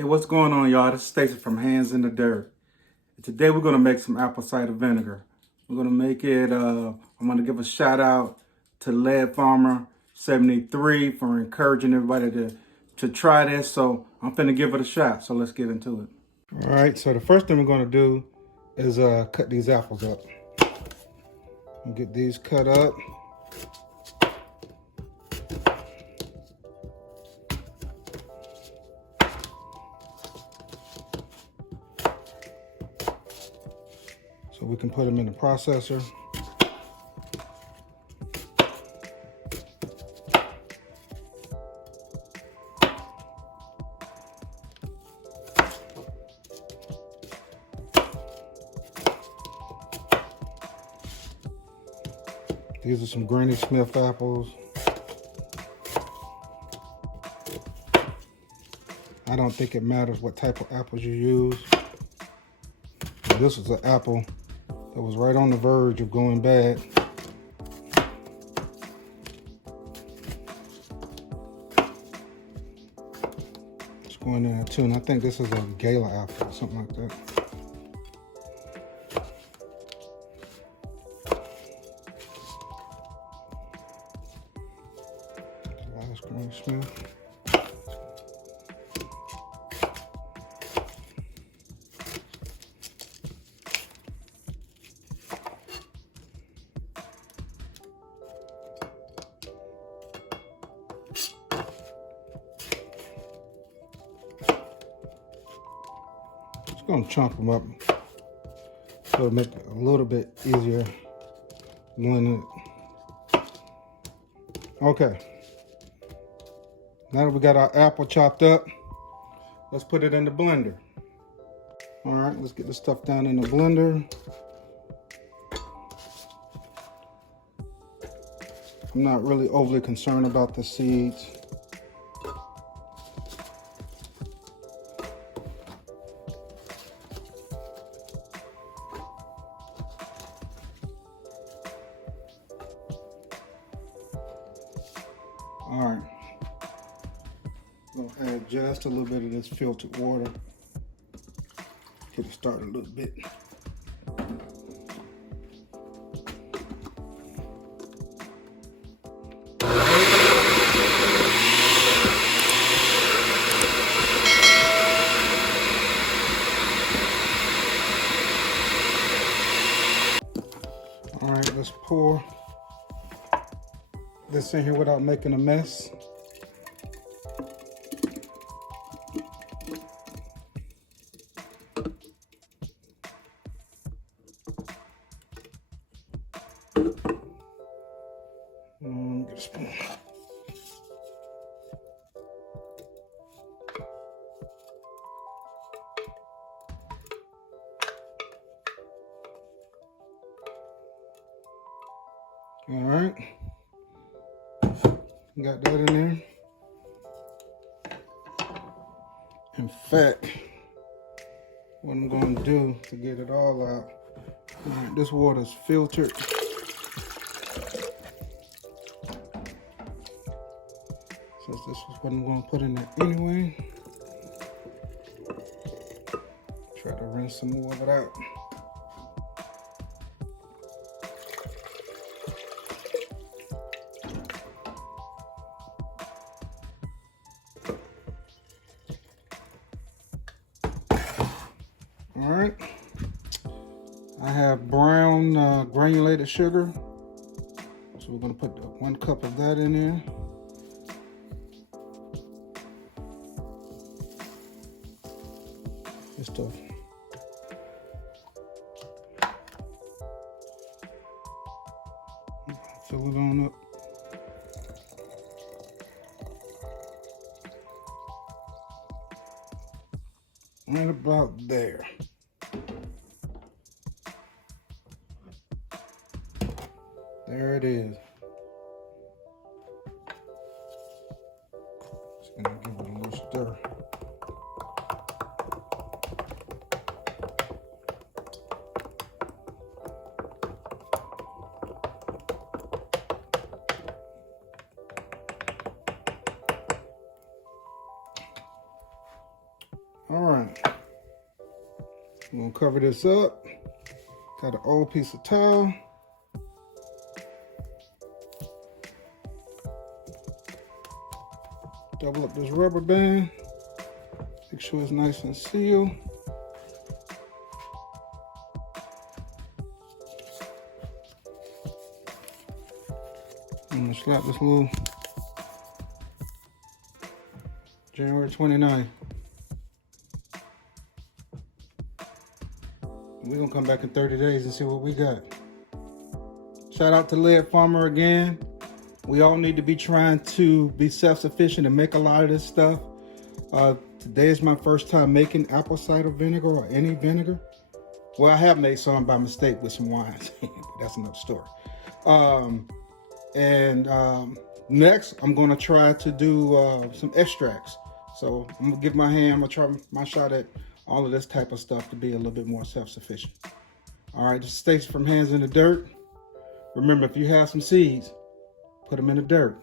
Hey, what's going on, y'all? This is Stacy from Hands in the Dirt. Today we're gonna make some apple cider vinegar. We're gonna make it. I'm gonna give a shout out to Leadfarmer 73 for encouraging everybody to try this. So I'm finna give it a shot. So let's get into it. All right. So the first thing we're gonna do is cut these apples up. Get these cut up. So we can put them in the processor. These are some Granny Smith apples. I don't think it matters what type of apples you use. This was an apple that was right on the verge of going bad. It's going in there too, and I think this is a Gala apple or something like that. Last Granny Smith. Just gonna chunk them up so it'll make it a little bit easier blending it. Okay. Now that we got our apple chopped up, let's put it in the blender. All right, let's get this stuff down in the blender. I'm not really overly concerned about the seeds. All right. Gonna add just a little bit of this filtered water. Get it started a little bit. All right, let's pour this in here without making a mess. Get a spoon. All right, got that in there. In fact, what I'm going to do to get it all out, all right, this water is filtered. Since this is what I'm going to put in there anyway. Try to rinse some more of it out. All right, I have brown granulated sugar, so we're going to put 1 cup of that in there. This stuff. Fill it on up. Right about there. There it is. Just gonna give it a little stir. gonna cover this up. Got an old piece of towel. Double up this rubber band. Make sure it's nice and sealed. I'm gonna slap this little January 29th. We're gonna come back in 30 days and see what we got. Shout out to Leadfarmer again. We all need to be trying to be self-sufficient and make a lot of this stuff. Today is my first time making apple cider vinegar or any vinegar. Well, I have made some by mistake with some wines. That's another story. Next, I'm gonna try to do some extracts. So I'm gonna give I'm gonna try my shot at all of this type of stuff to be a little bit more self-sufficient. All right, this is Stacy from Hands in the Dirt. Remember, if you have some seeds, put them in the dirt.